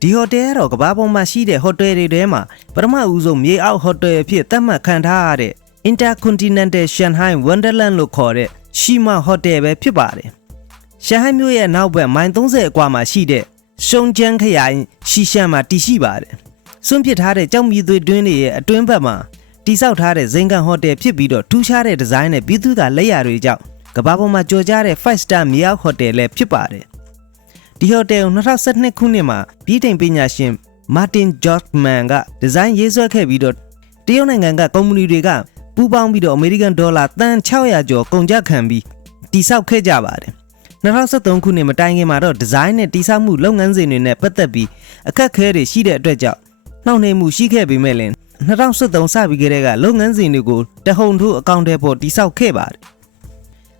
ဒီဟိုတယ်ကတော့ကမ္ဘာပေါ်မှာရှိတဲ့ဟိုတယ်တွေထဲမှာပထမဦးဆုံးမြေအောက်ဟိုတယ်အဖြစ်သတ်မှတ်ခံထားရတဲ့ Intercontinental Shanghai Wonderland လို့ခေါ်တဲ့ရှီမာဟိုတယ်ပဲဖြစ်ပါတယ်ရှန်ဟိုင်းမြို့ရဲ့နောက်ဘက်မိုင်30အကွာမှာရှိတဲ့ရှုံကျန်းခရိုင်ရှီရှန်မှာတည်ရှိပါတယ်စွန့်ပစ်ထားတဲ့ကြောက်မီသွေးတွင်းတွေရဲ့အတွင်းဘက်မှာတိစောက်ထားတဲ့ဇင်ကန်ဟိုတယ်ဖြစ်ပြီးတော့ထူးခြားတဲ့ဒီဇိုင်းနဲ့ပြည်သူကလက်ရာတွေကြောင့်ကမ္ဘာပေါ်မှာကြော်ကြားတဲ့5 star မြေအောက်ဟိုတယ်လည်းဖြစ်ပါတယ် ဒီဟိုတယ်ကို2012ခုနှစ်မှာပြည်ထိုင်ပညာရှင်မာတင်ဂျော့မန်ကဒီဇိုင်းရေးဆွဲခဲ့ပြီးတော့တရုတ်နိုင်ငံကကုမ္ပဏီတွေကပူးပေါင်းပြီးတော့အမေရိကန်ဒေါ်လာတန်600ကျော်ကုန်ကျခံပြီးတိစောက်ခဲ့ကြပါတယ်2013ခုနှစ်မတိုင်ခင်မှာတော့ဒီဇိုင်းနဲ့တိစောက်မှုလုပ်ငန်းစဉ်တွေနဲ့ပတ်သက်ပြီးအခက်အခဲတွေရှိတဲ့အတွက်ကြောင့်နှောင့်နှေးမှုရှိခဲ့ပေမဲ့လည်း2013စပြီးကတည်းကလုပ်ငန်းစဉ်တွေကိုတဟုန်ထိုးအကောင့်ထဲပေါ်တိစောက်ခဲ့ပါတယ်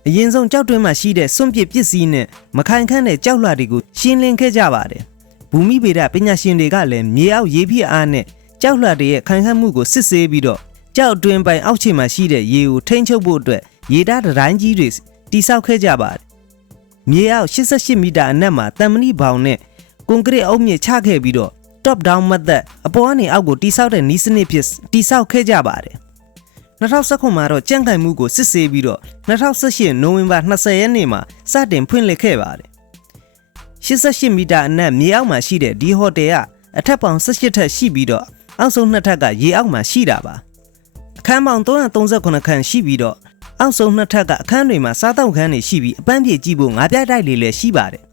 အရင်ဆုံးကြောက်တွင်းမှာရှိတဲ့စွန့်ပစ်ပစ္စည်းနဲ့မခိုင်ခန့်တဲ့ကြောက်လွှာတွေကိုရှင်းလင်းခဲ့ကြပါတယ်။ဘူမိဗေဒပညာရှင်တွေကလည်းမြေအောက်ရေပြည့်အားနဲ့ကြောက်လွှာတွေရဲ့ခိုင်ခန့်မှုကိုစစ်ဆေးပြီးတော့ကြောက်တွင်းပိုင်အောက်ခြေမှာရှိတဲ့ရေကိုထိန်းချုပ်ဖို့အတွက်ရေဓာတ်တတိုင်းကြီးတွေတိစောက်ခဲ့ကြပါတယ်။မြေအောက်88မီတာအနက်မှာတံမဏိဘောင်နဲ့ကွန်ကရစ်အုပ်မြစ်ချခဲ့ပြီးတော့ top down method အပေါ်ကနေအောက်ကိုတိစောက်တဲ့နီးစနစ်ဖြစ်တိစောက်ခဲ့ကြပါတယ်။ 2019မှာတော့ကြန့်ခိုင်မှုကိုစစ်ဆေးပြီးတော့2018နိုဝင်ဘာ20ရက်နေ့မှာစတင်ဖွင့်လှစ်ခဲ့ပါတယ်88မီတာအနက်မြေအောက်မှာရှိတဲ့ဒီဟိုတယ်ကအထက်ပေါင်18ထပ်ရှိပြီးတော့အောက်ဆုံးနှစ်ထပ်ကရေအောက်မှာရှိတာပါအခန်းပေါင်338ခန်းရှိပြီးတော့အောက်ဆုံးနှစ်ထပ်ကအခန်းတွေမှာစားတောက်ခန်းတွေရှိပြီးအပန်းဖြေကြည့်ဖို့ငါးပြတိုက်လေးလည်းရှိပါတယ်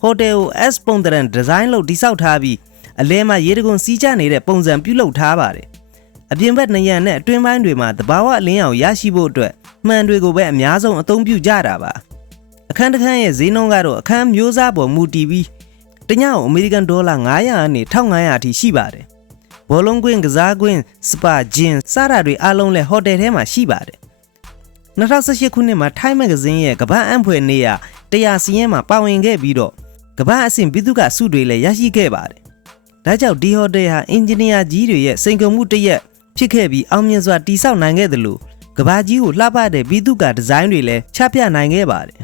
ဟိုတယ်ကို S ပုံတရံဒီဇိုင်းလုပ်တိစောက်ထားပြီးအလဲမှာရေတကွန်စီးကျနေတဲ့ပုံစံပြုလုပ်ထားပါတယ် အပြင်ဘက်နေရံနဲ့အတွင်းပိုင်းတွေမှာတဘာဝအလင်းအောင်ရရှိဖို့အတွက်မှန်တွေကိုပဲအများဆုံးအသုံးပြုကြတာပါအခန်းတစ်ခန်းရဲ့ဈေးနှုန်းကတော့အခန်းမျိုးစားပေါ်မူတည်ပြီးတညကိုအမေရိကန်ဒေါ်လာ900အနေ1500အထိရှိပါတယ်ဘောလုံးကွင်းကစားကွင်းစပါဂျင်စတာတွေအားလုံးလည်းဟိုတယ်ထဲမှာရှိပါတယ်2018ခုနှစ်မှာ Time Magazine ရဲ့ကမ္ဘာအံဖွယ်နေရာ100စီးရင်မှာပါဝင်ခဲ့ပြီးတော့ကမ္ဘာအဆင့်ပြည်သူ့ကဆုတွေလည်းရရှိခဲ့ပါတယ်ဒါကြောင့်ဒီဟိုတယ်ဟာအင်ဂျင်နီယာကြီးတွေရဲ့စိန်ခေါ်မှုတစ်ရက် ဖြစ်ခဲ့ပြီးအောင်မြင်စွာတည်ဆောက်နိုင်ခဲ့တယ်လို့ကဘာကြီးကိုလှပတဲ့ဘီသူကဒီဇိုင်းတွေလည်းချပြနိုင်ခဲ့ပါတယ်